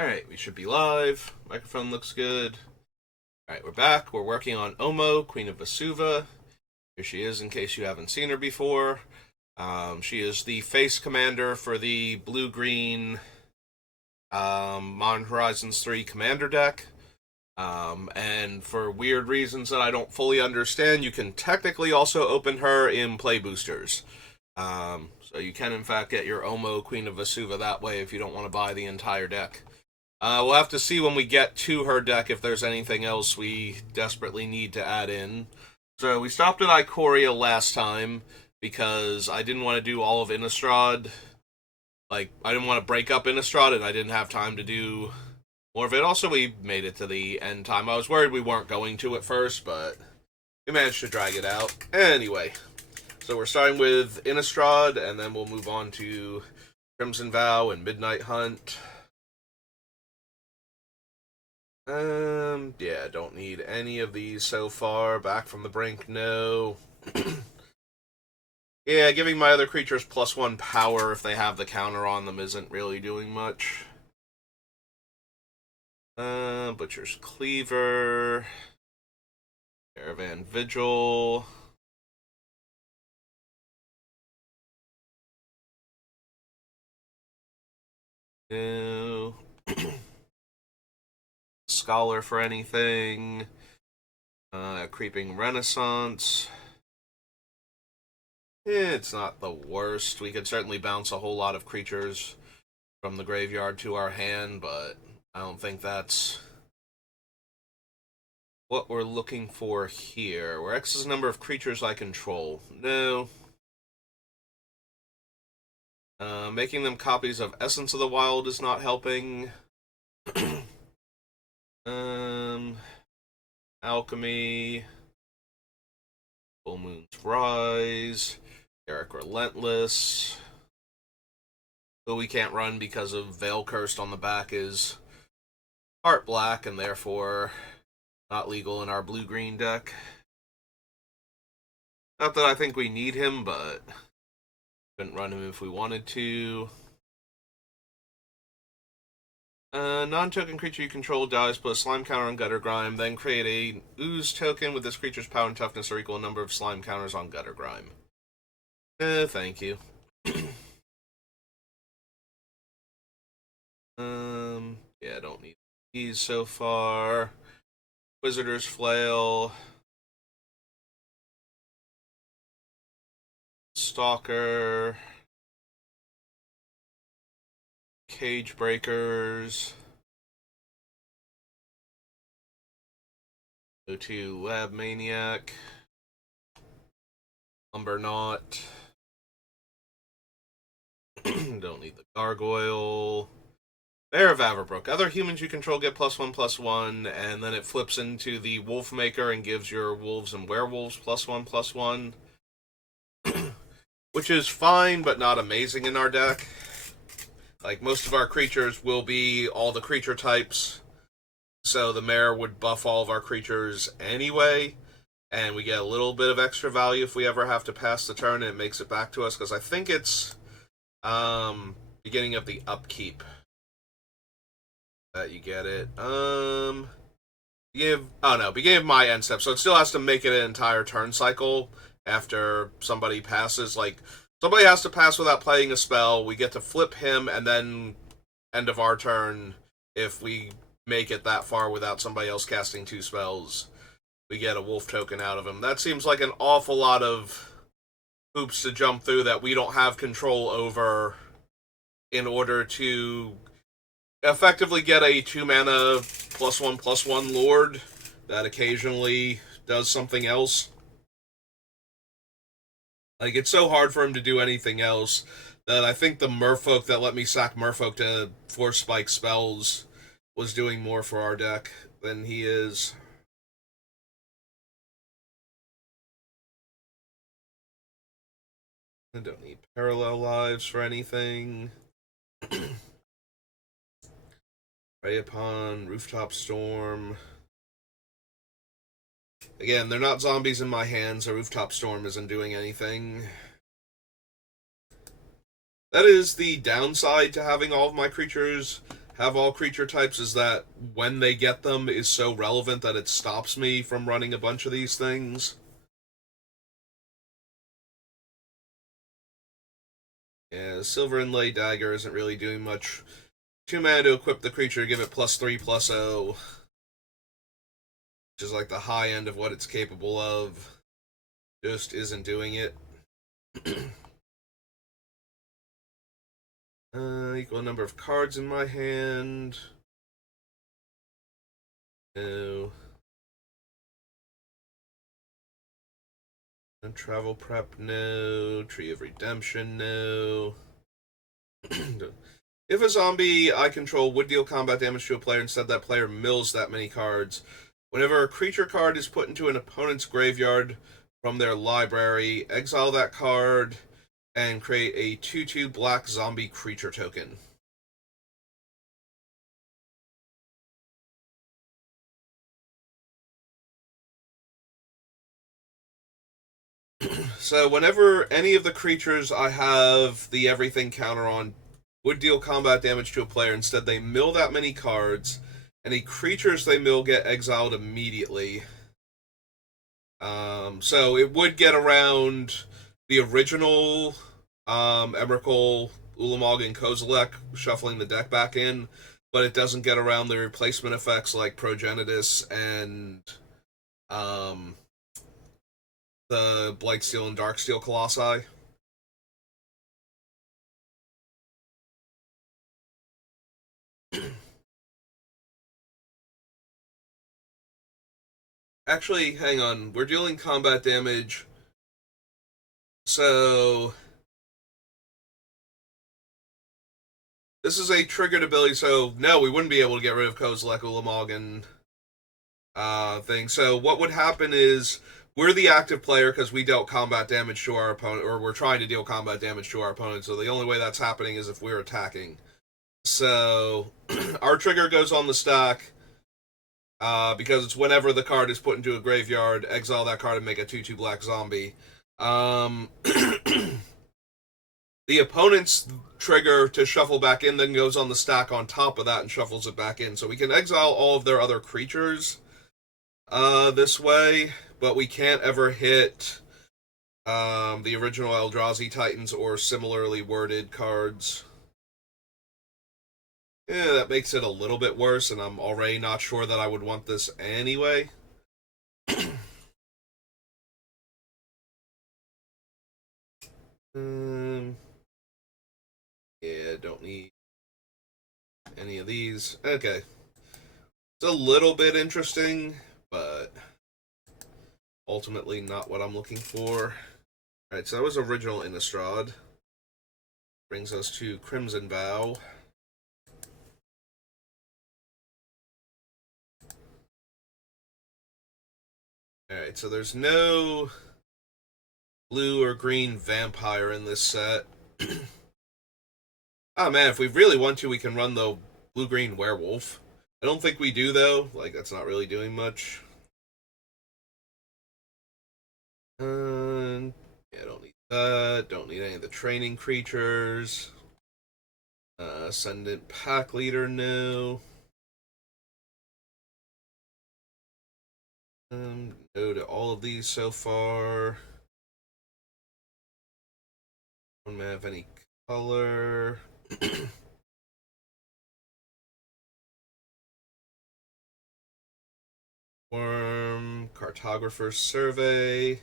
Alright, we should be live. Microphone looks good. Alright, we're back. We're working on Omo, Queen of Vesuva. Here she is in case you haven't seen her before. She is the face commander for the blue-green Modern Horizons 3 commander deck. And for weird reasons that I don't fully understand, you can technically also open her in play boosters. So you can in fact get your Omo, Queen of Vesuva that way if you don't want to buy the entire deck. We'll have to see when we get to her deck if there's anything else we desperately need to add in. So we stopped at Ikoria last time because I didn't want to do all of Innistrad. I didn't want to break up Innistrad and I didn't have time to do more of it. Also, we made it to the end time. I was worried we weren't going to at first, but we managed to drag it out. Anyway, so we're starting with Innistrad, and then we'll move on to Crimson Vow and Midnight Hunt. Yeah, don't need any of these so far. Back from the brink, no. Yeah, giving my other creatures +1 power if they have the counter on them isn't really doing much. Butcher's Cleaver. Caravan Vigil. No. Scholar for anything. Creeping Renaissance. It's not the worst. We could certainly bounce a whole lot of creatures from the graveyard to our hand, but I don't think that's what we're looking for here. Where X is the number of creatures I control. No. Making them copies of Essence of the Wild is not helping. Alchemy. Full Moon's Rise. Eric Relentless. But we can't run because of Veil Cursed on the back is Heart Black and therefore not legal in our blue-green deck. Not that I think we need him, but couldn't run him if we wanted to. Non-token creature you control dies, put a slime counter on Gutter Grime, then create a ooze token with this creature's power and toughness or equal number of slime counters on Gutter Grime. Thank you. Yeah, I don't need these so far. Wizard's Flail. Stalker. Cage Breakers. Go to Lab Maniac. Lumberknot. Don't need the Gargoyle. Bear of Averbrook. Other humans you control get +1/+1, and then it flips into the Wolfmaker and gives your wolves and werewolves +1/+1. Which is fine, but not amazing in our deck. Like, most of our creatures will be all the creature types, so the Mare would buff all of our creatures anyway, and we get a little bit of extra value if we ever have to pass the turn, and it makes it back to us, because I think it's beginning of the upkeep that you get it. Beginning of my end step, so it still has to make it an entire turn cycle after somebody passes. Like, somebody has to pass without playing a spell, we get to flip him, and then end of our turn, if we make it that far without somebody else casting 2 spells, we get a wolf token out of him. That seems like an awful lot of hoops to jump through that we don't have control over in order to effectively get a 2-mana +1/+1 Lord that occasionally does something else. Like, it's so hard for him to do anything else that I think the Merfolk that let me sack Merfolk to force spike spells was doing more for our deck than he is. I don't need Parallel Lives for anything. Prey Upon, Rooftop Storm. Again, they're not zombies in my hands, so Rooftop Storm isn't doing anything. That is the downside to having all of my creatures have all creature types is that when they get them is so relevant that it stops me from running a bunch of these things. Yeah, Silver Inlay Dagger isn't really doing much. 2 mana to equip the creature, give it +3/+0, which is like the high end of what it's capable of. Just isn't doing it. Equal number of cards in my hand. No. Travel Prep, no. Tree of Redemption, no. If a zombie I control would deal combat damage to a player, instead that player mills that many cards. Whenever a creature card is put into an opponent's graveyard from their library, exile that card and create a 2/2 black zombie creature token. So whenever any of the creatures I have the everything counter on would deal combat damage to a player, instead they mill that many cards. Any creatures they mill get exiled immediately. So it would get around the original Emrakul, Ulamog, and Kozilek shuffling the deck back in, but it doesn't get around the replacement effects like Progenitus and um, the Blightsteel and Darksteel Colossi. Actually, hang on. We're dealing combat damage. So this is a triggered ability, so no, we wouldn't be able to get rid of Kozilek, Ulamog, and thing. So what would happen is we're the active player because we dealt combat damage to our opponent, or we're trying to deal combat damage to our opponent. So the only way that's happening is if we're attacking. So our trigger goes on the stack because it's whenever the card is put into a graveyard, exile that card and make a 2/2 black zombie. The opponent's trigger to shuffle back in then goes on the stack on top of that and shuffles it back in. So we can exile all of their other creatures this way, but we can't ever hit the original Eldrazi Titans or similarly worded cards. Yeah, that makes it a little bit worse, and I'm already not sure that I would want this anyway. Yeah, don't need any of these. Okay. It's a little bit interesting, but ultimately not what I'm looking for. Alright, so that was original Innistrad. Brings us to Crimson Vow. Alright, so there's no blue or green vampire in this set. Oh man, if we really want to, we can run the blue-green werewolf. I don't think we do, though. Like, that's not really doing much. Yeah, don't need that. Don't need any of the training creatures. Ascendant Pack Leader, no. No to all of these so far. Don't have any color. Worm, Cartographer's Survey.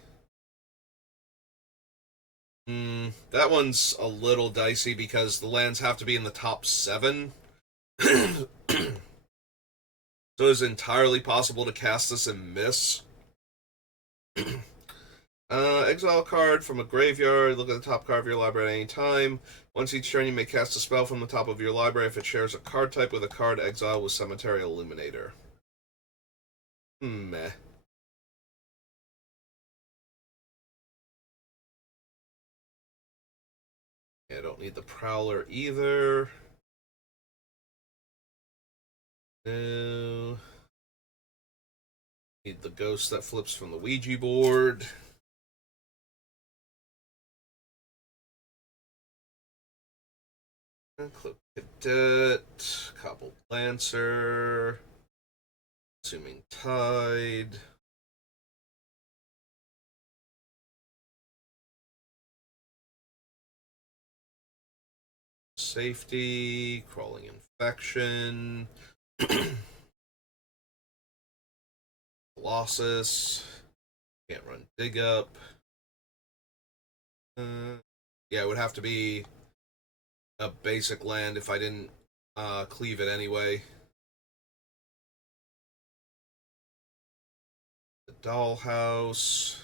That one's a little dicey because the lands have to be in the top 7. So it's entirely possible to cast this and miss. Exile a card from a graveyard. Look at the top card of your library at any time. Once each turn, you may cast a spell from the top of your library if it shares a card type with a card exile with Cemetery Illuminator. Meh. Yeah, I don't need the Prowler either. No. Need the ghost that flips from the Ouija board. Cloak Cadet, Cobbled Lancer, Assuming Tide. Safety, Crawling Infection, Colossus, can't run Dig Up. Yeah, it would have to be a basic land if I didn't cleave it anyway. The Dollhouse,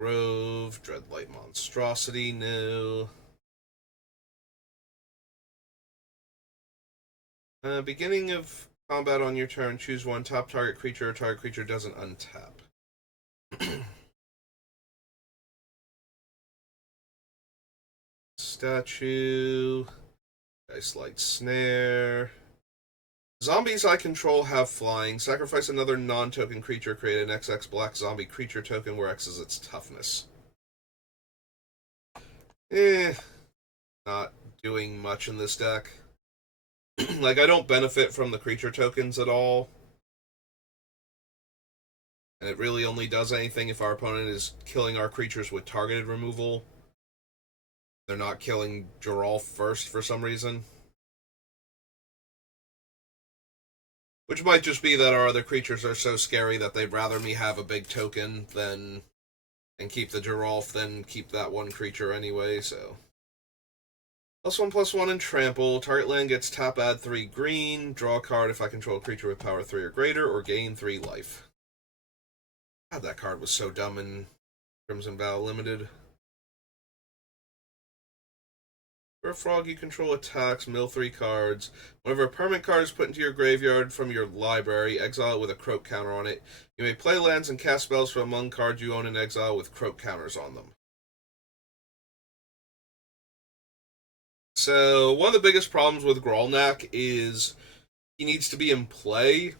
Grove, Dreadlight Monstrosity, no. Beginning of combat on your turn, choose one top target creature or target creature doesn't untap. Statue, Dice Light Snare. Zombies I control have flying. Sacrifice another non-token creature, create an XX black zombie creature token where X is its toughness. Not doing much in this deck. Like, I don't benefit from the creature tokens at all. And it really only does anything if our opponent is killing our creatures with targeted removal. They're not killing Geralf first for some reason. Which might just be that our other creatures are so scary that they'd rather me have a big token than and keep the Geralf than keep that one creature anyway, so. +1/+1 and trample. Target land gets tap, add 3 green. Draw a card if I control a creature with power 3 or greater, or gain 3 life. God, that card was so dumb in Crimson Vow Limited. For a frog you control attacks, mill 3 cards. Whenever a permanent card is put into your graveyard from your library, exile it with a croak counter on it. You may play lands and cast spells from among cards you own in exile with croak counters on them. So, one of the biggest problems with Grolnak is he needs to be in play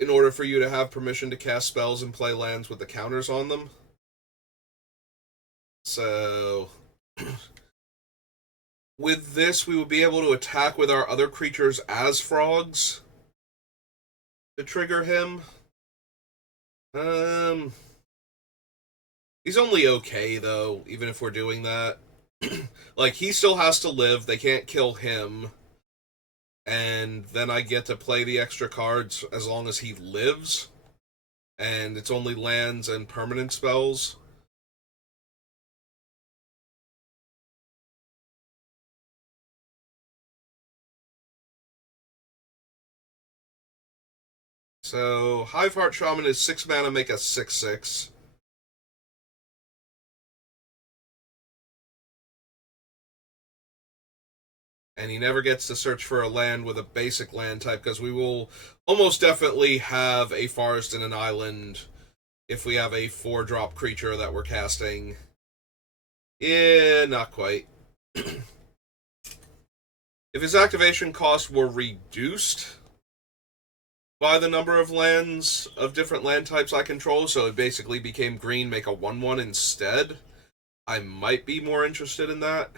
in order for you to have permission to cast spells and play lands with the counters on them. So, with this, we would be able to attack with our other creatures as frogs to trigger him. He's only okay, though, even if we're doing that. Like, he still has to live, they can't kill him, and then I get to play the extra cards as long as he lives, and it's only lands and permanent spells. So, Hiveheart Shaman is 6 mana, make a 6/6. And he never gets to search for a land with a basic land type, because we will almost definitely have a forest and an island if we have a 4-drop creature that we're casting. Yeah, not quite. If his activation costs were reduced by the number of lands of different land types I control, so it basically became green, make a 1/1 instead, I might be more interested in that.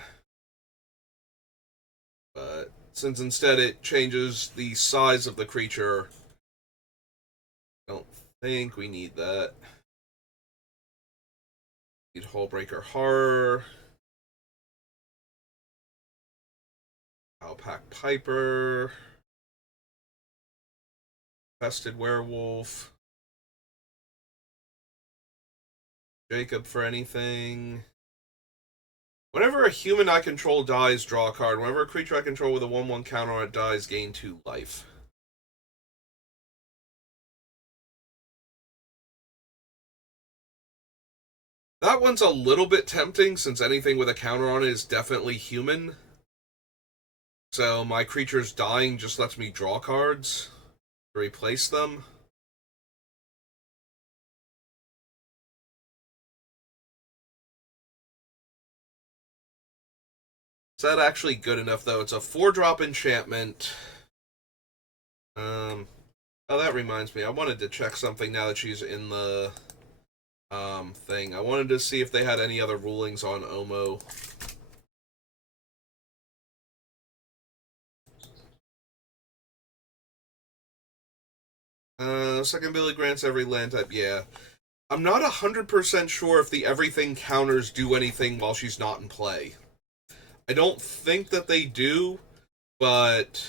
But since instead it changes the size of the creature, I don't think we need that. Need Hullbreaker Horror. Alpac Piper. Infested Werewolf. Jacob for anything. Whenever a human I control dies, draw a card. Whenever a creature I control with a 1/1 counter on it dies, gain 2 life. That one's a little bit tempting, since anything with a counter on it is definitely human. So my creatures dying just lets me draw cards to replace them. Is that actually good enough, though? It's a 4-drop enchantment. Oh, that reminds me. I wanted to check something now that she's in the thing. I wanted to see if they had any other rulings on Omo. Second ability grants every land type. Yeah. I'm not 100% sure if the everything counters do anything while she's not in play. I don't think that they do, but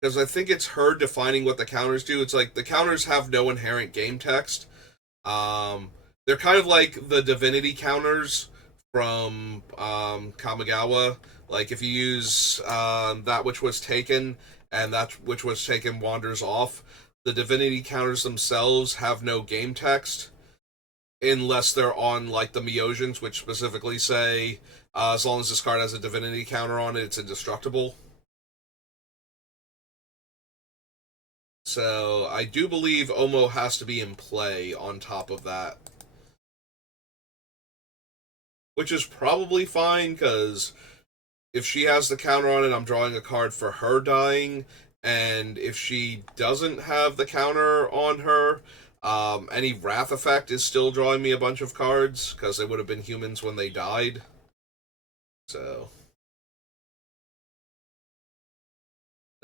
because I think it's her defining what the counters do. It's like the counters have no inherent game text. They're kind of like the divinity counters from Kamigawa. Like if you use that which was taken and that which was taken wanders off, the divinity counters themselves have no game text unless they're on like the Miosians, which specifically say as long as this card has a divinity counter on it, it's indestructible. So I do believe Omo has to be in play on top of that. Which is probably fine, because if she has the counter on it, I'm drawing a card for her dying. And if she doesn't have the counter on her, any Wrath effect is still drawing me a bunch of cards, because they would have been humans when they died. So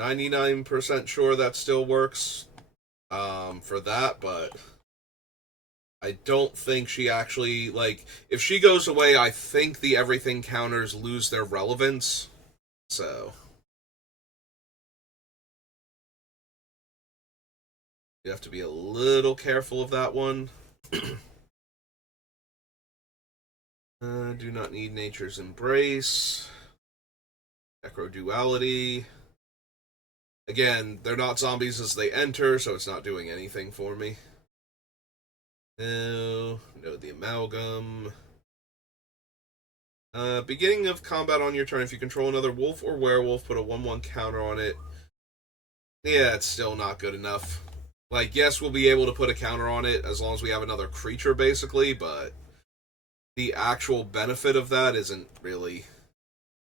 99% sure that still works for that, but I don't think she actually, like, if she goes away, I think the everything counters lose their relevance. So you have to be a little careful of that one. Do not need Nature's Embrace. Necro-Duality. Again, they're not zombies as they enter, so it's not doing anything for me. No, the Amalgam. Beginning of combat on your turn, if you control another wolf or werewolf, put a 1/1 counter on it. Yeah, it's still not good enough. Like, yes, we'll be able to put a counter on it as long as we have another creature, basically, but the actual benefit of that isn't really.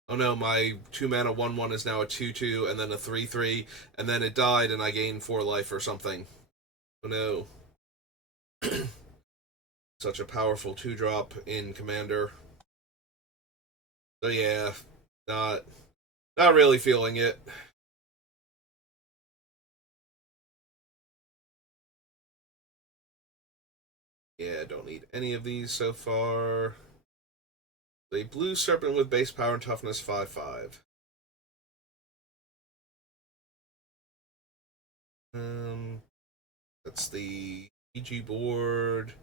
Oh no, my 2-mana 1/1 is now a 2/2, and then a 3/3, and then it died and I gained 4 life or something. Oh no. Such a powerful 2-drop in Commander. So yeah, not really feeling it. Yeah, don't need any of these so far. The blue serpent with base power and toughness 5/5. That's the EG board.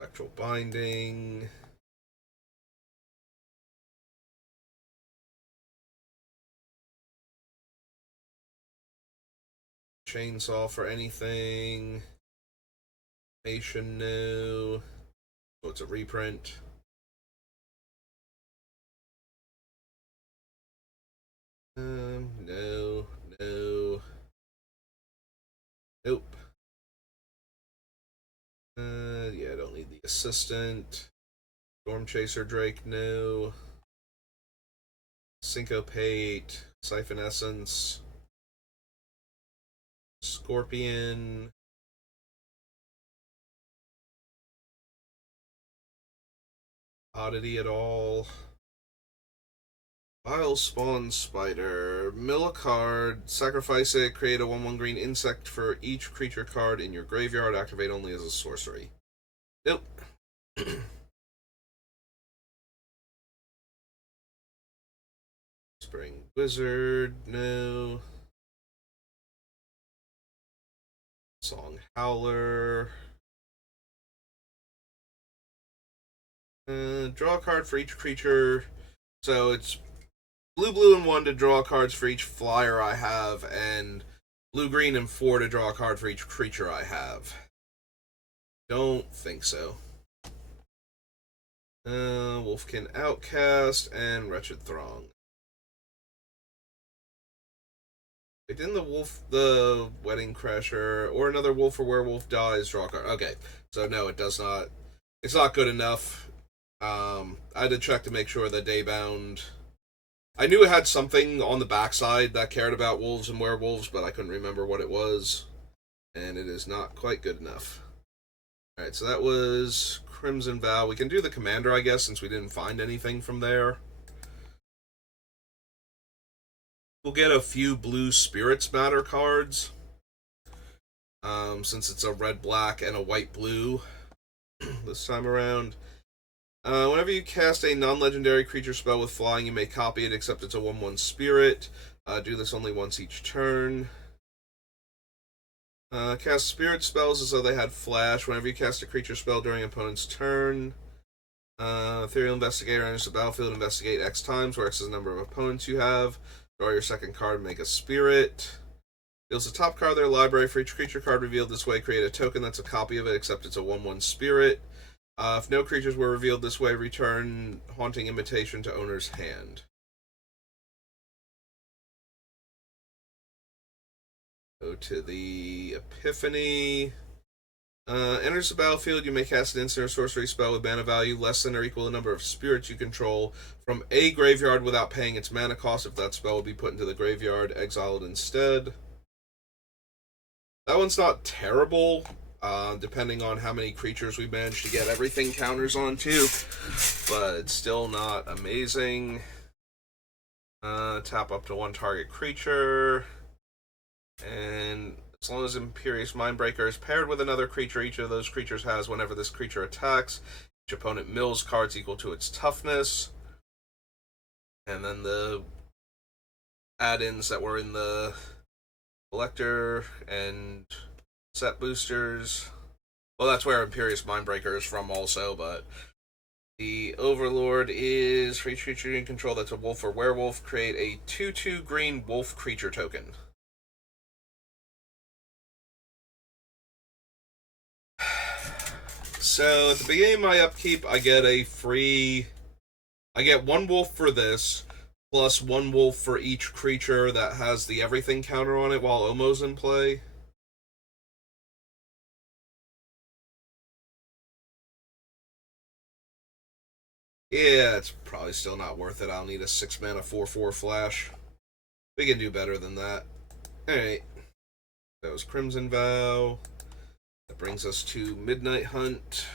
Spectral binding. Chainsaw for anything. Nation, no. So it's a reprint. No. Nope. Yeah, I don't need the assistant. Storm Chaser Drake, no. Syncopate, Siphon Essence. Scorpion. Oddity at all. Vile Spawn Spider. Mill a card, sacrifice it, create a 1/1 green insect for each creature card in your graveyard, activate only as a sorcery. Nope. Spring Wizard, no. Song Howler. Draw a card for each creature. So it's blue, and 1 to draw cards for each flyer I have, and blue, green, and 4 to draw a card for each creature I have. Don't think so. Wolfkin Outcast and Wretched Throng. Wait, didn't the Wedding Crasher, or another wolf or werewolf dies, draw a card? Okay, so no, it does not. It's not good enough. I had to check to make sure that Daybound. I knew it had something on the backside that cared about wolves and werewolves, but I couldn't remember what it was. And it is not quite good enough. Alright, so that was Crimson Vow. We can do the Commander, I guess, since we didn't find anything from there. We'll get a few blue Spirits Matter cards. Since it's a red-black and a white-blue this time around. Whenever you cast a non-legendary creature spell with flying, you may copy it, except it's a 1/1 spirit. Do this only once each turn. Cast spirit spells as though they had flash. Whenever you cast a creature spell during an opponent's turn, Ethereal Investigator enters the battlefield, investigate X times, where X is the number of opponents you have. Draw your second card, make a spirit. Deals the top card of their library. For each creature card revealed this way, create a token that's a copy of it, except it's a 1/1 spirit. If no creatures were revealed this way, return Haunting Invitation to owner's hand. Go to the Epiphany. Enters the battlefield, you may cast an instant or sorcery spell with mana value less than or equal to the number of spirits you control from a graveyard without paying its mana cost. If that spell will be put into the graveyard, exile it instead. That one's not terrible, depending on how many creatures we manage to get everything counters onto, but it's still not amazing. Tap up to one target creature, and as long as Imperious Mindbreaker is paired with another creature each of those creatures has whenever this creature attacks, each opponent mills cards equal to its toughness. And then the add-ins that were in the collector and set boosters. Well, that's where Imperious Mindbreaker is from also, but the Overlord is for each creature you control that's a wolf or werewolf, create a 2/2 green wolf creature token. So at the beginning of my upkeep, I get one wolf for this, plus one wolf for each creature that has the everything counter on it while Omo's in play. Yeah, it's probably still not worth it. I'll need a 6-mana 4/4 flash. We can do better than that. Alright. That was Crimson Vow. That brings us to Midnight Hunt.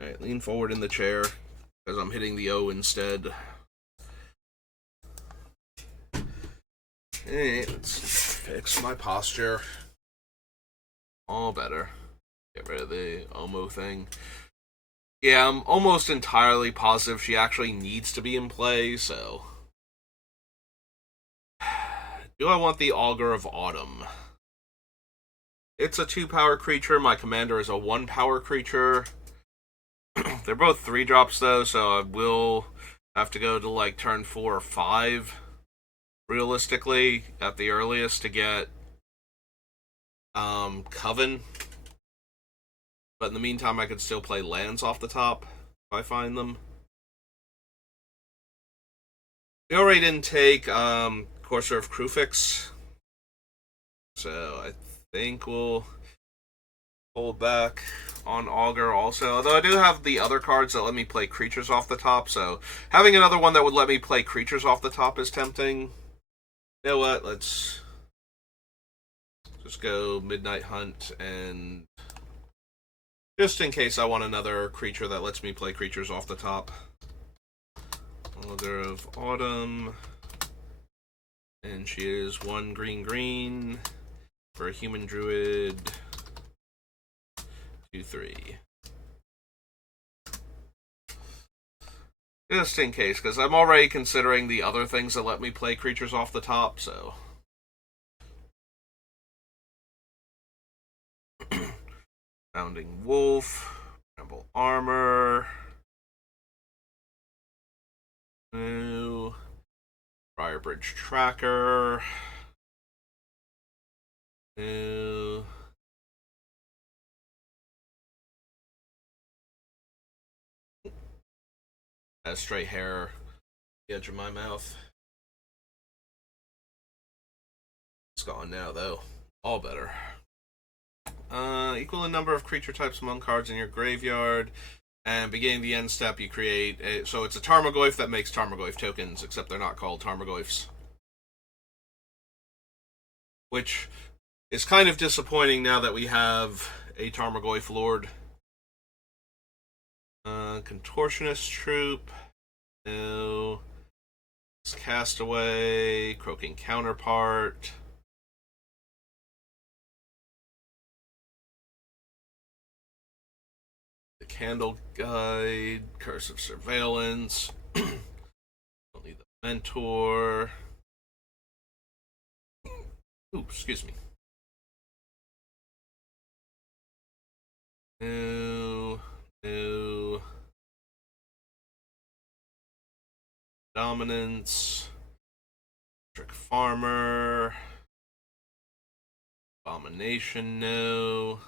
Alright, lean forward in the chair, because I'm hitting the O instead. Alright, let's fix my posture. All better. Get rid of the Omo thing. Yeah, I'm almost entirely positive she actually needs to be in play, so... Do I want the Augur of Autumn? It's a 2-power creature. My commander is a 1-power creature. They're both 3-drops, though, so I will have to go to, like, turn 4 or 5, realistically, at the earliest, to get Coven. But in the meantime, I could still play lands off the top, if I find them. We already didn't take Courser of Krufix, so I think we'll hold back on Augur also. Although I do have the other cards that let me play creatures off the top, so having another one that would let me play creatures off the top is tempting. You know what? Let's just go Midnight Hunt, and just in case I want another creature that lets me play creatures off the top. Augur of Autumn. And she is 1 green for a human druid. 2/3. Just in case, because I'm already considering the other things that let me play creatures off the top, so. Founding Wolf. Tremble Armor. New. Briarbridge Tracker. New. Has straight hair the edge of my mouth. It's gone now, though. All better. Equal the number of creature types among cards in your graveyard. And beginning the end step, you create so it's a Tarmogoyf that makes Tarmogoyf tokens, except they're not called Tarmogoyfs. Which It's kind of disappointing now that we have a Tarmogoyf Lord. Contortionist Troop. No. Castaway. Croaking Counterpart. The Candle Guide. Curse of Surveillance. Don't need the Mentor. Ooh, excuse me. No. No. Dominance. Trick Farmer. Abomination, no.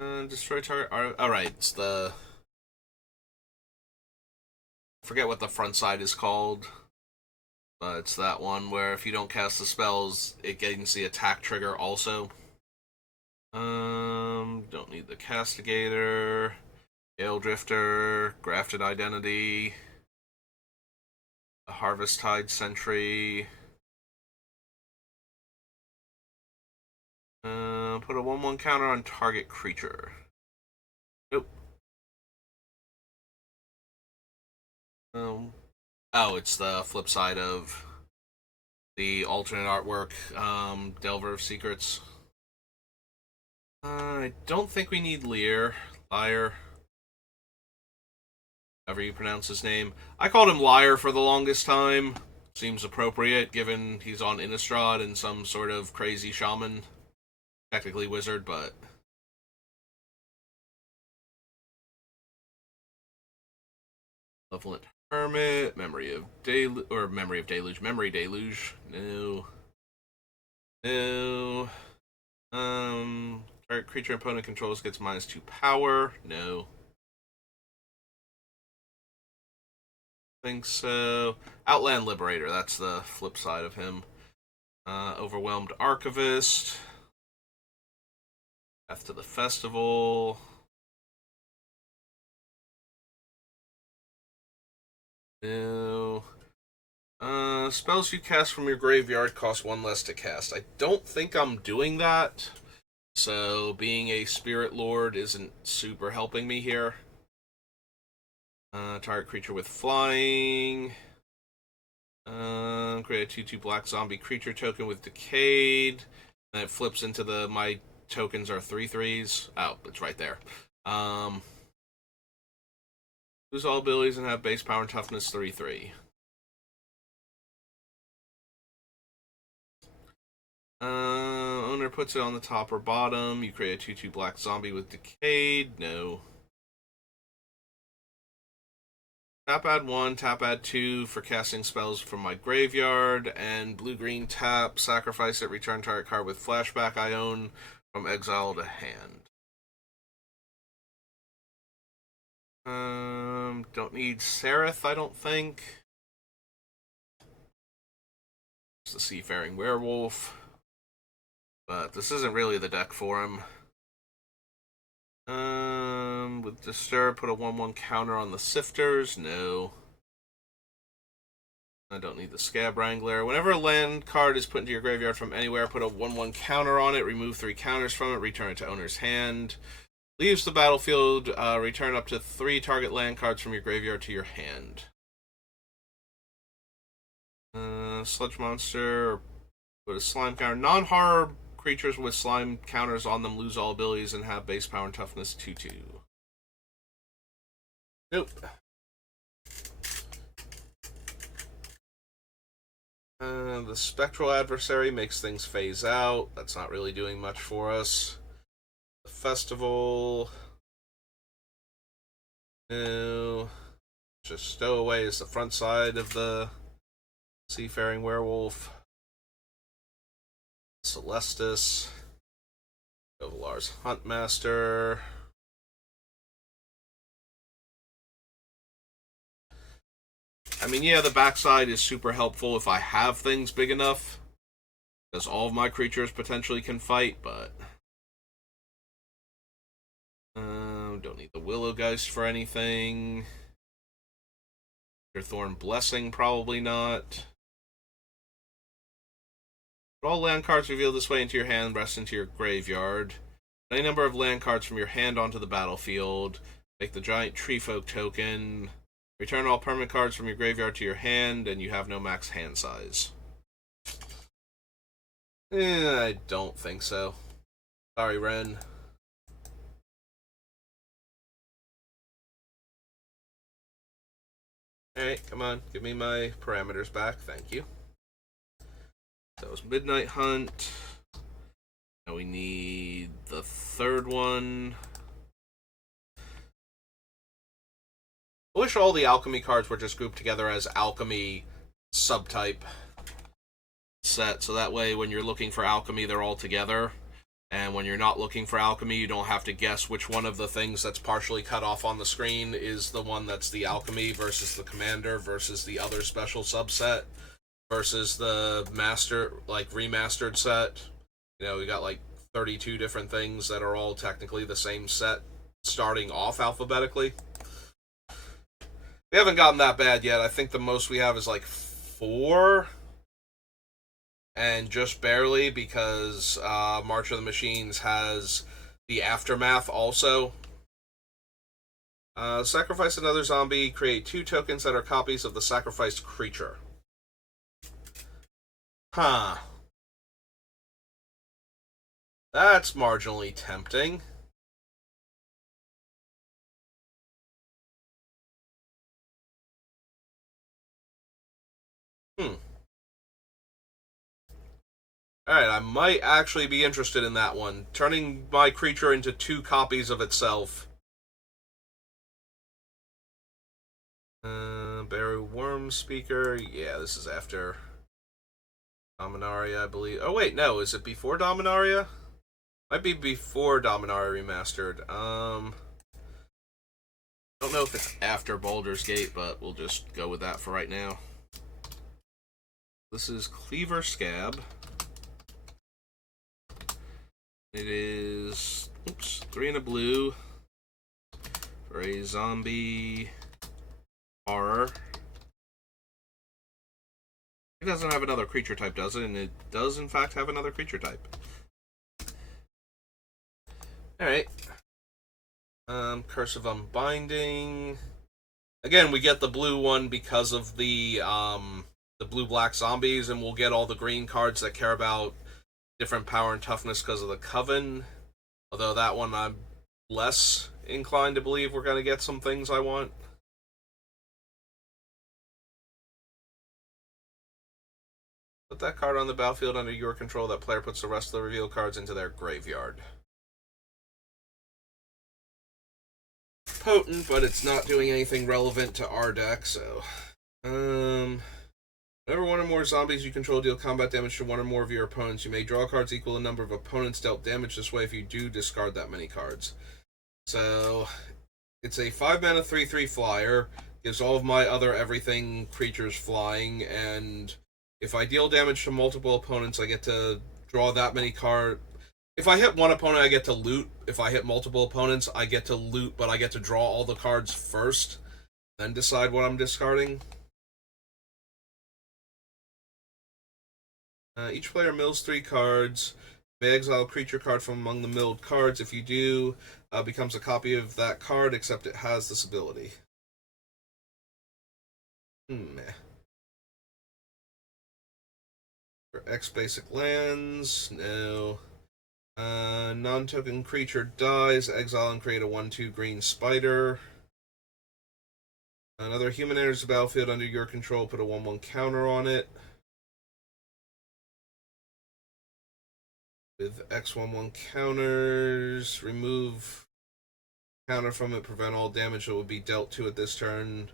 Destroy target. Alright, it's the. I forget what the front side is called. But it's that one where if you don't cast the spells, it gains the attack trigger also. Don't need the Castigator. Gale Drifter. Grafted Identity. A Harvest Tide Sentry. Put a 1/1 counter on target creature. Nope. Oh, it's the flip side of the alternate artwork, Delver of Secrets. I don't think we need Liar. However you pronounce his name. I called him Liar for the longest time. Seems appropriate, given he's on Innistrad and some sort of crazy shaman. Technically wizard, but... Malevolent Hermit, Memory Deluge. No. No. Target creature opponent controls gets -2 power. No. Think so. Outland Liberator, that's the flip side of him. Overwhelmed Archivist. Path to the Festival. No. Spells you cast from your graveyard cost 1 less to cast. I don't think I'm doing that. So being a Spirit Lord isn't super helping me here. Target creature with flying. Create a 2/2 black zombie creature token with Decayed. And it flips into my tokens are 3/3s. Oh, it's right there. Lose all abilities and have base power and toughness 3/3. Owner puts it on the top or bottom. You create a 2/2 black zombie with Decayed. No. Tap add 1, tap add 2 for casting spells from my graveyard, and blue-green tap, sacrifice it, return target card with flashback I own from exile to hand. Don't need Seraph, I don't think. It's the Seafaring Werewolf. But this isn't really the deck for him. With Disturb, put a 1/1 counter on the Sifters. No. I don't need the Scab Wrangler. Whenever a land card is put into your graveyard from anywhere, put a 1/1 counter on it, remove 3 counters from it, return it to owner's hand. Leaves the battlefield, return up to 3 target land cards from your graveyard to your hand. Sludge Monster, put a slime counter. Non-horror creatures with slime counters on them lose all abilities and have base power and toughness 2/2. Nope. The Spectral Adversary makes things phase out. That's not really doing much for us. The Festival. No. Just Stowaway is the front side of the Seafaring Werewolf. Celestis. Ovalar's Huntmaster. I mean, yeah, the backside is super helpful if I have things big enough. Because all of my creatures potentially can fight, but... don't need the Willowgeist for anything. Thorn Blessing, probably not. Put all land cards revealed this way into your hand, rest into your graveyard. Any number of land cards from your hand onto the battlefield. Make the giant tree folk token. Return all permanent cards from your graveyard to your hand, and you have no max hand size. I don't think so. Sorry, Ren. Alright, come on. Give me my parameters back. Thank you. That was Midnight Hunt. Now we need the third one. I wish all the alchemy cards were just grouped together as alchemy subtype set, so that way when you're looking for alchemy, they're all together. And when you're not looking for alchemy, you don't have to guess which one of the things that's partially cut off on the screen is the one that's the alchemy versus the commander versus the other special subset versus the master, like, remastered set. You know, we got like 32 different things that are all technically the same set starting off alphabetically. We haven't gotten that bad yet. I think the most we have is like 4. And just barely because March of the Machines has the Aftermath also. Sacrifice another zombie. Create 2 tokens that are copies of the sacrificed creature. Huh. That's marginally tempting. Alright, I might actually be interested in that one. Turning my creature into 2 copies of itself. Barry Worm Speaker. Yeah, this is after Dominaria, I believe. Oh, wait, no. Is it before Dominaria? Might be before Dominaria Remastered. Don't know if it's after Baldur's Gate, but we'll just go with that for right now. This is Cleaver Scab. It is 3 and a blue for a zombie horror. It doesn't have another creature type, does it? And it does, in fact, have another creature type. Alright. Curse of Unbinding. Again, we get the blue one because of the blue-black zombies, and we'll get all the green cards that care about different power and toughness because of the Coven. Although that one I'm less inclined to believe we're going to get some things I want. Put that card on the battlefield under your control. That player puts the rest of the reveal cards into their graveyard. Potent, but it's not doing anything relevant to our deck, so... Whenever one or more zombies you control deal combat damage to one or more of your opponents, you may draw cards equal to the number of opponents dealt damage this way. If you do, discard that many cards. So, it's a 5-mana 3/3 flyer, gives all of my other everything creatures flying, and if I deal damage to multiple opponents, I get to draw that many cards. If I hit one opponent, I get to loot. If I hit multiple opponents, I get to loot, but I get to draw all the cards first, then decide what I'm discarding. Each player mills 3 cards. May exile a creature card from among the milled cards. If you do, becomes a copy of that card, except it has this ability. For X basic lands, no. Non-token creature dies, exile and create a 1/2 green spider. Another human enters the battlefield under your control, put a 1/1 counter on it. With X11 counters, remove counter from it, prevent all damage that would be dealt to it this turn,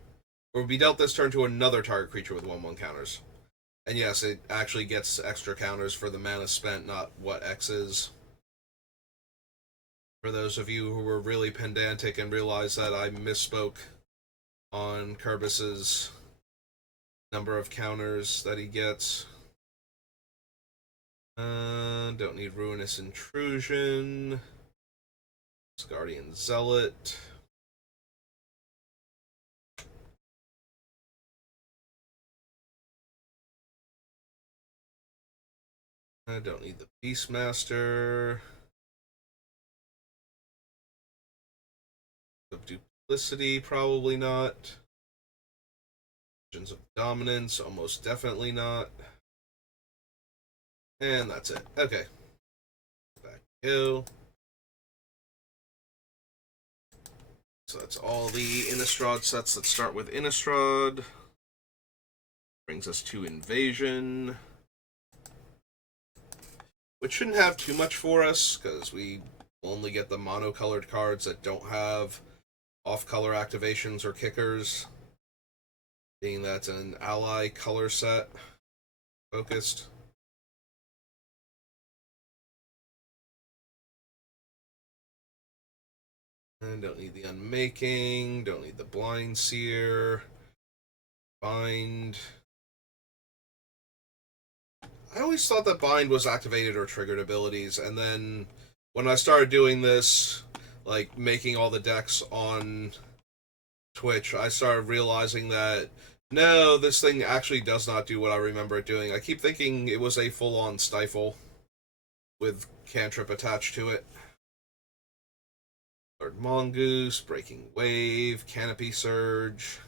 or would be dealt this turn to another target creature with 1/1 counters. And yes, it actually gets extra counters for the mana spent, not what X is. For those of you who were really pedantic and realized that I misspoke on Kerbis's number of counters that he gets. Don't need Ruinous Intrusion. Guardian Zealot. I don't need the Beastmaster. Of Duplicity, probably not. Visions of Dominance, almost definitely not. And that's it. Okay. Back we go. So that's all the Innistrad sets that start with Innistrad. Brings us to Invasion, which shouldn't have too much for us, because we only get the monocolored cards that don't have off-color activations or kickers, being that's an ally color set focused. And don't need the Unmaking, don't need the Blind Seer, Bind. I always thought that Bind was activated or triggered abilities, and then when I started doing this, like making all the decks on Twitch, I started realizing that no, this thing actually does not do what I remember it doing. I keep thinking it was a full-on Stifle with cantrip attached to it. Third Mongoose, Breaking Wave, Canopy Surge.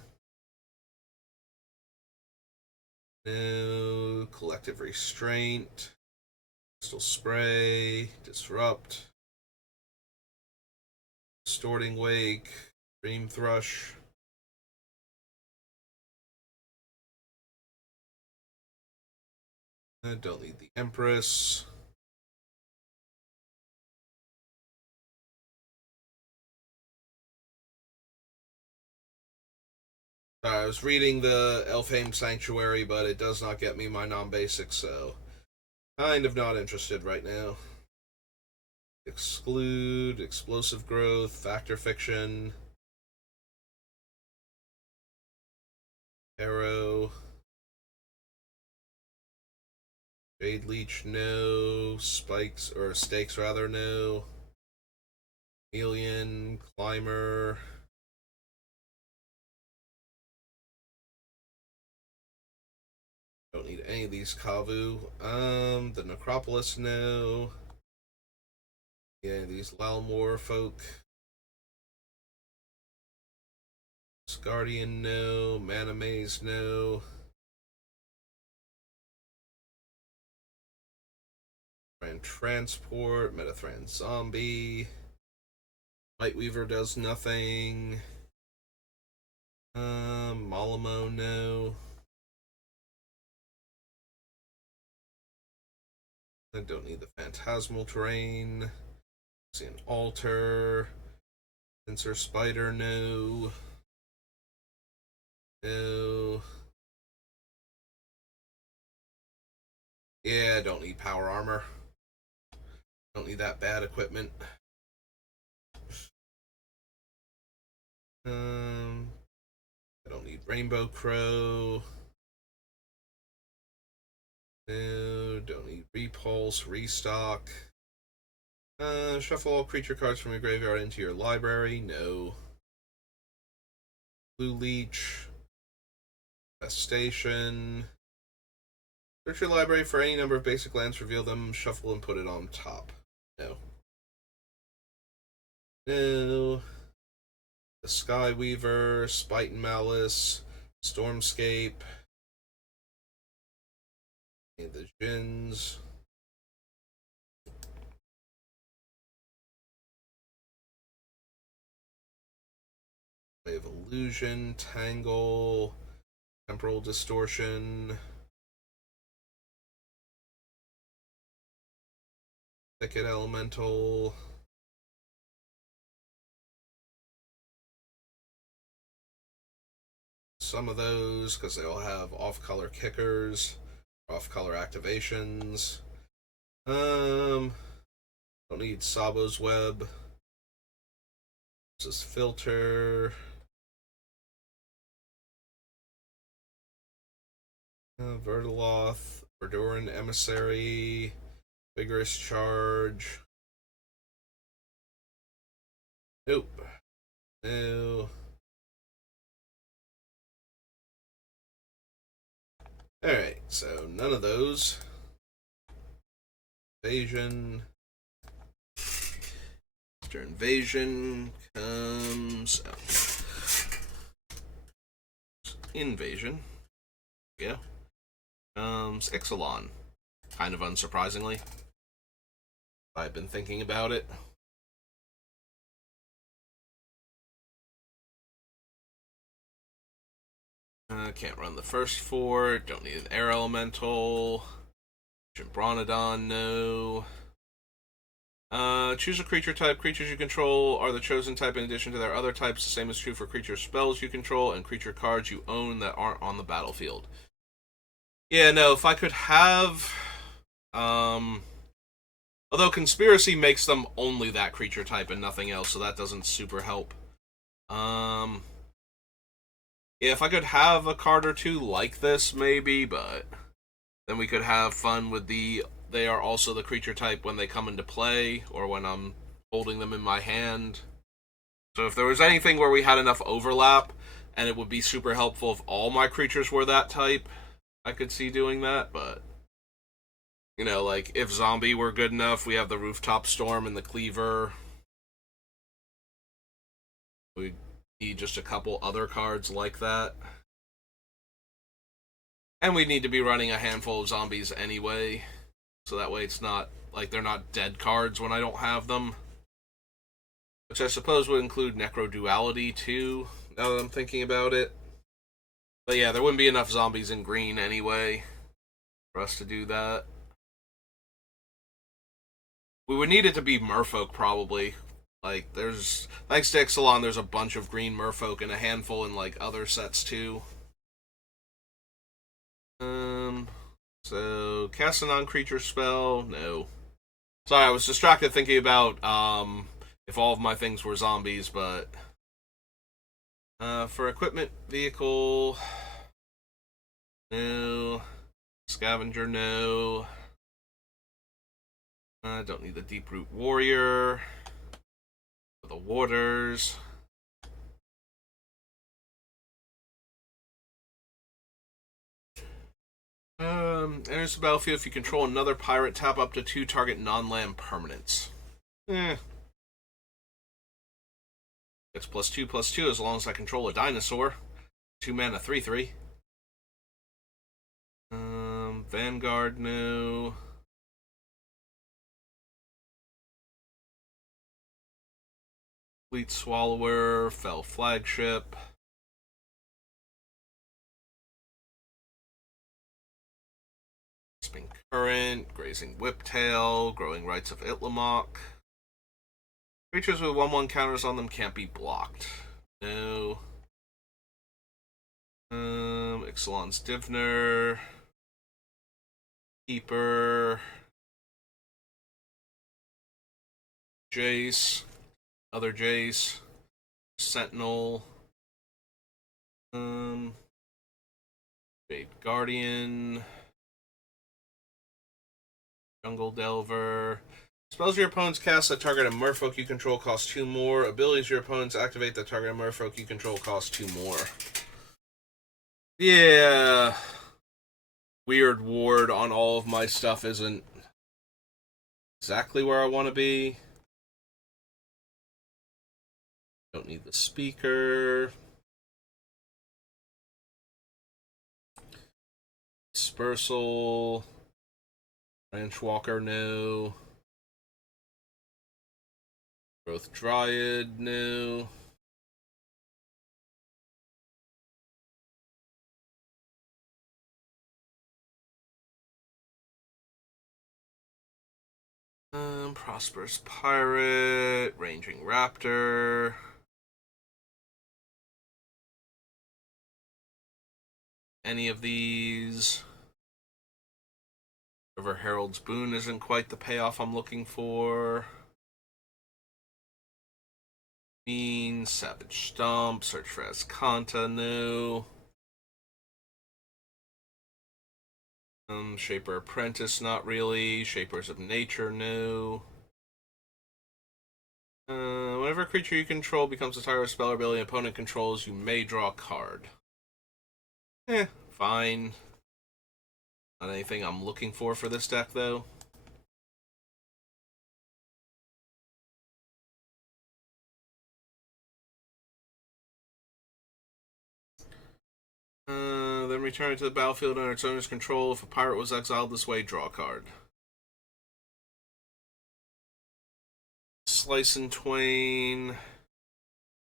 No, Collective Restraint, Crystal Spray, Disrupt, Distorting Wake, Dream Thrush. I don't need the Empress. I was reading the Elfheim Sanctuary, but it does not get me my non-basics, so kind of not interested right now. Exclude, Explosive Growth, Factor Fiction, Arrow, Jade Leech, no. Spikes, or Stakes rather, no. Chameleon, Climber. Don't need any of these Kavu. The Necropolis, no. Yeah, these Lalmore folk. Guardian, no. Mana Maze, no. Thran Transport, Metathran Zombie. Light Weaver does nothing. Malamo, no. I don't need the Phantasmal Terrain. See an Altar. Sensor Spider, no. No. Yeah, don't need Power Armor. Don't need that bad equipment. I don't need Rainbow Crow. No, don't need Repulse, Restock. Shuffle all creature cards from your graveyard into your library. No. Blue Leech. Infestation. Search your library for any number of basic lands, reveal them, shuffle, and put it on top. No. No. The Skyweaver, Spite and Malice, Stormscape, and the Djinns. Wave Illusion, Tangle, Temporal Distortion, Thicket Elemental. Some of those, because they all have off-color kickers, off-color activations. Don't need Sabo's Web. This is Filter. Vertiloth, Verduran Emissary, Vigorous Charge. Nope. No. Alright, so none of those. Invasion. After invasion comes invasion. Yeah. Comes Ixalan. Kind of unsurprisingly. I've been thinking about it. Can't run the first four. Don't need an air elemental. Bronodon, no. Choose a creature type. Creatures you control are the chosen type in addition to their other types. The same is true for creature spells you control and creature cards you own that aren't on the battlefield. Yeah, no, if I could have... Although Conspiracy makes them only that creature type and nothing else, so that doesn't super help. Yeah, if I could have a card or two like this, maybe, but... Then we could have fun with the... They are also the creature type when they come into play, or when I'm holding them in my hand. So if there was anything where we had enough overlap, and it would be super helpful if all my creatures were that type, I could see doing that, but... You know, like, if Zombie were good enough, we have the Rooftop Storm and the Cleaver. We need just a couple other cards like that. And we need to be running a handful of zombies anyway. So that way it's not, like, they're not dead cards when I don't have them. Which I suppose would include Necroduality, too, now that I'm thinking about it. But yeah, there wouldn't be enough zombies in green anyway for us to do that. We would need it to be Merfolk, probably. Like, there's... Thanks to Ixalan, there's a bunch of green Merfolk and a handful in, like, other sets, too. So, cast a non-creature spell? No. Sorry, I was distracted thinking about, if all of my things were zombies, but... for equipment, vehicle... No. Scavenger, no. I don't need the Deep-Root Warrior. For the Warders. Enters the battlefield if you control another pirate, tap up to 2 target non-land permanents. It's +2/+2 as long as I control a dinosaur. 2 mana, 3/3. Vanguard, no. Fleet Swallower, Fell Flagship. Spin Current, Grazing Whiptail, Growing Rites of Itlamok. Creatures with 1/1 counters on them can't be blocked. No. Ixalan's Divner. Keeper. Jace. Other Jace. Sentinel. Jade Guardian. Jungle Delver. Spells your opponents cast that target a merfolk you control cost 2 more. Abilities your opponents activate that target a merfolk you control cost 2 more. Yeah. Weird Ward on all of my stuff isn't exactly where I want to be. Don't need the speaker. Dispersal. Branch Walker, no. Growth Dryad, no. Prosperous Pirate, Ranging Raptor. Any of these. River Herald's Boon isn't quite the payoff I'm looking for. Mean, Savage Stomp, Search for Azcanta, no. Shaper Apprentice, not really. Shapers of Nature, no. Whenever a creature you control becomes a target of spell or ability an opponent controls, you may draw a card. Fine. Not anything I'm looking for this deck, though. Then return it to the battlefield under its owner's control. If a pirate was exiled this way, draw a card. Slice and Twain.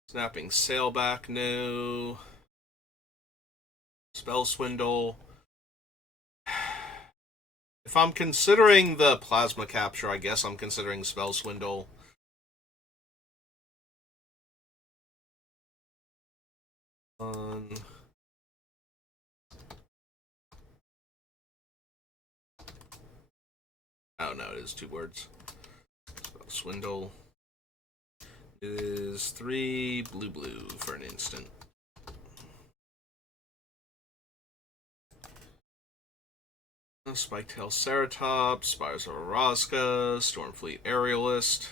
Snapping Sailback, no. Spell Swindle. If I'm considering the Plasma Capture, I guess I'm considering Spell Swindle. Oh no, it is 2 words. Spell Swindle. It is 3 blue for an instant. Spiketail Ceratops, Spires of Araska, Stormfleet Aerialist,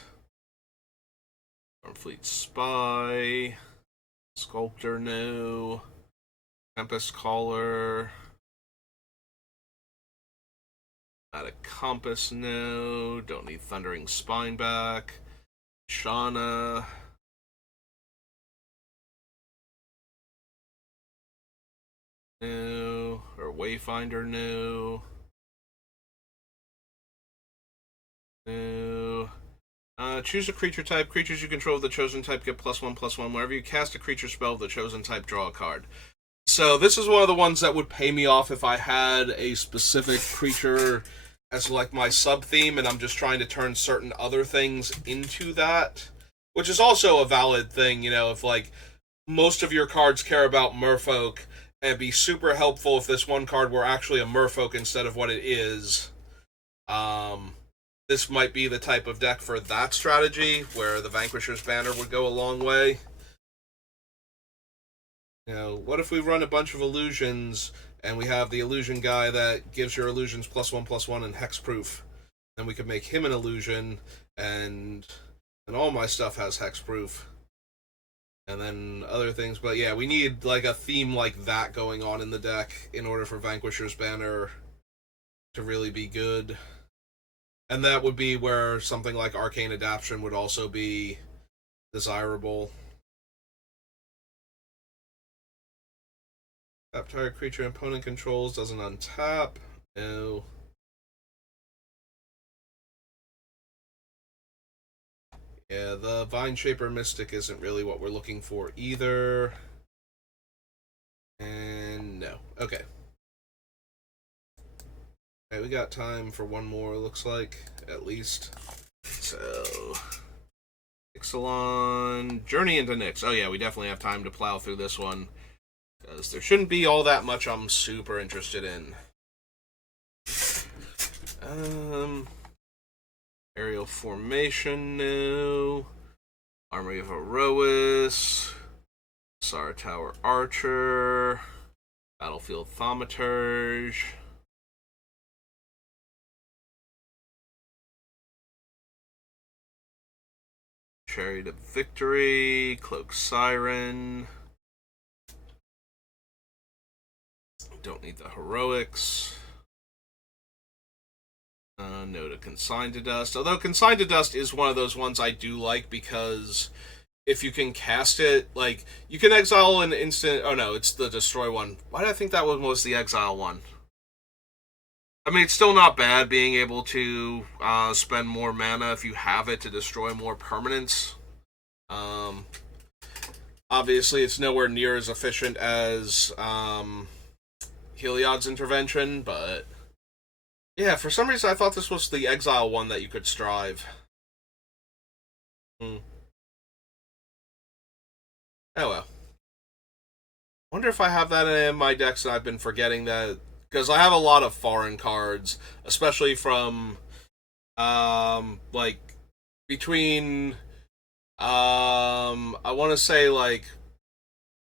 Stormfleet Spy, Sculptor no, Tempest Caller, Automatic Compass no, don't need Thundering Spineback, Shauna, no, or Wayfinder no. No. Choose a creature type. Creatures you control of the chosen type get +1/+1. Whenever you cast a creature spell of the chosen type, draw a card. So this is one of the ones that would pay me off if I had a specific creature as like my sub-theme, and I'm just trying to turn certain other things into that. Which is also a valid thing, you know, if like most of your cards care about merfolk, and it'd be super helpful if this one card were actually a merfolk instead of what it is. This might be the type of deck for that strategy, where the Vanquisher's Banner would go a long way. You know, what if we run a bunch of illusions, and we have the illusion guy that gives your illusions +1/+1 and hexproof? Then we could make him an illusion, and all my stuff has hexproof. And then other things, but yeah, we need like a theme like that going on in the deck in order for Vanquisher's Banner to really be good. And that would be where something like Arcane Adaption would also be desirable. Tap target creature opponent controls doesn't untap. No. Yeah, the Vine Shaper Mystic isn't really what we're looking for either. And no. Okay. Alright, we got time for one more, looks like, at least. So, Ixalan, Journey into Nyx. Oh yeah, we definitely have time to plow through this one, because there shouldn't be all that much I'm super interested in. Aerial Formation, no. Armory of Erois, Sar Tower Archer, Battlefield Thaumaturge. Chariot of Victory, Cloak Siren. Don't need the heroics. No to Consign to Dust. Although Consign to Dust is one of those ones I do like, because if you can cast it, like, you can exile an instant. Oh no, it's the Destroy one. Why did I think that one was the exile one? I mean, it's still not bad being able to spend more mana if you have it to destroy more permanents. Obviously, it's nowhere near as efficient as Heliod's Intervention, but yeah, for some reason I thought this was the exile one that you could strive. Oh well. Wonder if I have that in my decks and I've been forgetting that, because I have a lot of foreign cards, especially from like between I want to say like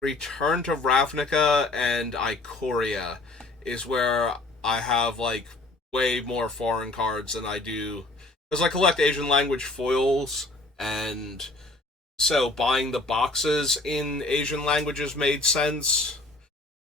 Return to Ravnica and Ikoria is where I have like way more foreign cards than I do, because I collect Asian language foils, and so buying the boxes in Asian languages made sense,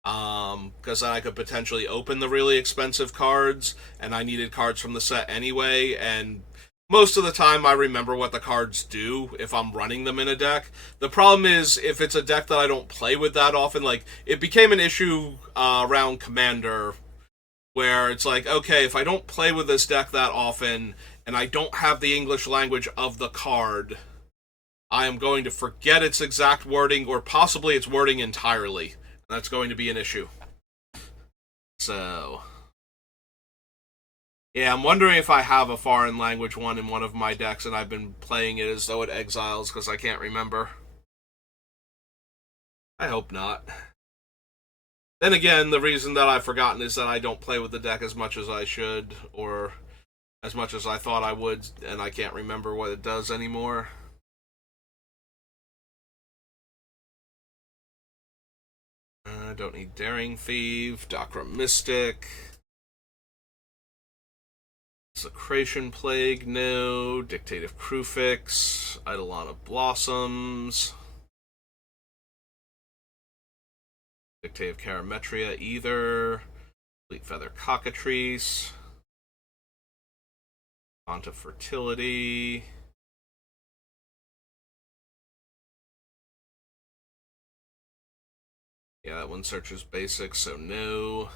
because then I could potentially open the really expensive cards, and I needed cards from the set anyway, and most of the time I remember what the cards do if I'm running them in a deck. The problem is if it's a deck that I don't play with that often, like it became an issue around Commander where it's like, okay, if I don't play with this deck that often and I don't have the English language of the card, I am going to forget its exact wording or possibly its wording entirely. That's going to be an issue. So, yeah, I'm wondering if I have a foreign language one in one of my decks and I've been playing it as though it exiles because I can't remember. I hope not. Then again, the reason that I've forgotten is that I don't play with the deck as much as I should, or as much as I thought I would, and I can't remember what it does anymore. I don't need Daring Thief, Dakra Mystic, Secretion Plague, no, Dictative Crewfix, Eidolon of Blossoms, Dictative Carametria either, Fleet Feather Cockatrice, Font of Fertility, yeah, that one searches basics, so no.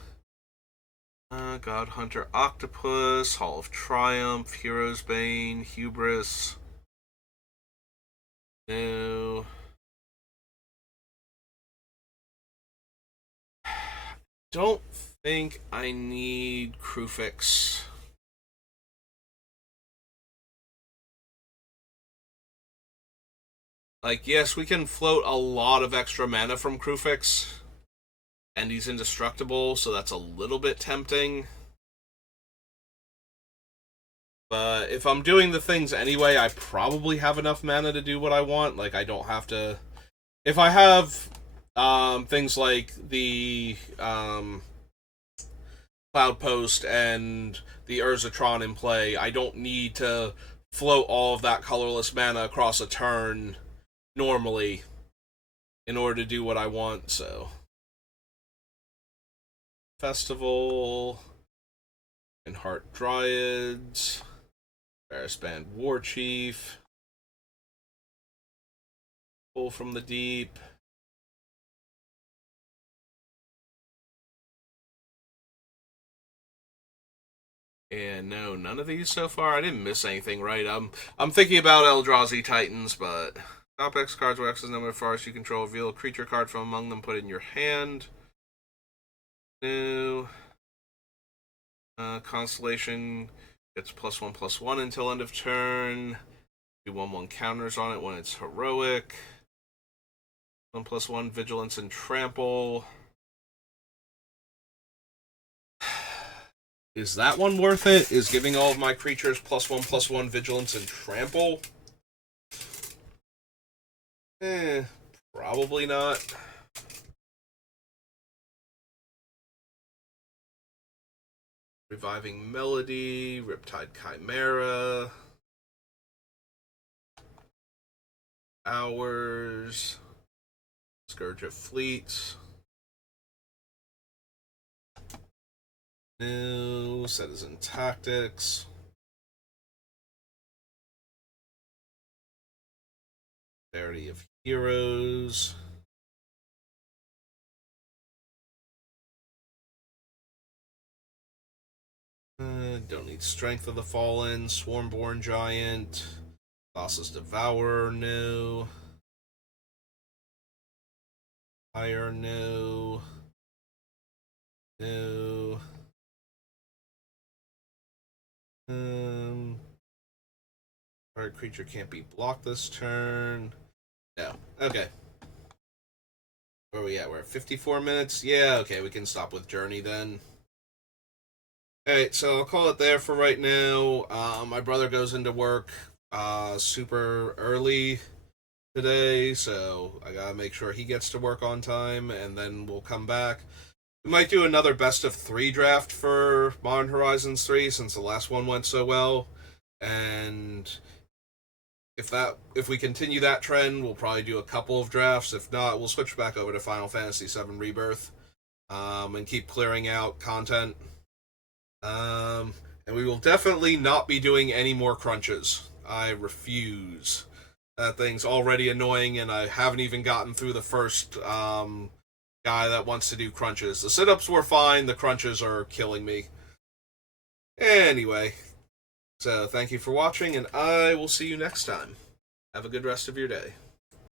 God Hunter Octopus, Hall of Triumph, Hero's Bane, Hubris. No. Don't think I need Crewfix. Like, yes, we can float a lot of extra mana from Crewfix. And he's indestructible, so that's a little bit tempting. But if I'm doing the things anyway, I probably have enough mana to do what I want. Like, I don't have to... If I have things like the Cloud Post and the Urzatron in play, I don't need to float all of that colorless mana across a turn normally in order to do what I want, so... Festival, and Heart Dryads, Ferrisband Warchief, Pull from the Deep, and no, none of these so far. I didn't miss anything, right? I'm thinking about Eldrazi Titans, but top X cards where X is number of forests you control. Reveal a creature card from among them, put it in your hand. No. Constellation gets +1/+1 until end of turn. Do 1/1 counters on it when it's heroic. 1/1 vigilance and trample. Is that one worth it? Is giving all of my creatures +1/+1 vigilance and trample? Probably not. Reviving Melody, Riptide Chimera, Hours, Scourge of Fleets, New Citizen Tactics, Clarity of Heroes, don't need Strength of the Fallen, Swarmborn Giant, Thassa's Devourer, no. Fire, no. No. Target creature can't be blocked this turn. No. Okay. Where are we at? We're at 54 minutes? Yeah, okay, we can stop with Journey then. Alright, so I'll call it there for right now. My brother goes into work super early today, so I gotta make sure he gets to work on time, and then we'll come back. We might do another best of 3 draft for Modern Horizons 3 since the last one went so well, and if we continue that trend, we'll probably do a couple of drafts. If not, we'll switch back over to Final Fantasy VII Rebirth and keep clearing out content. And we will definitely not be doing any more crunches. I refuse. That thing's already annoying, and I haven't even gotten through the first guy that wants to do crunches. The sit-ups were fine, the crunches are killing me. Anyway, so thank you for watching, and I will see you next time. Have a good rest of your day.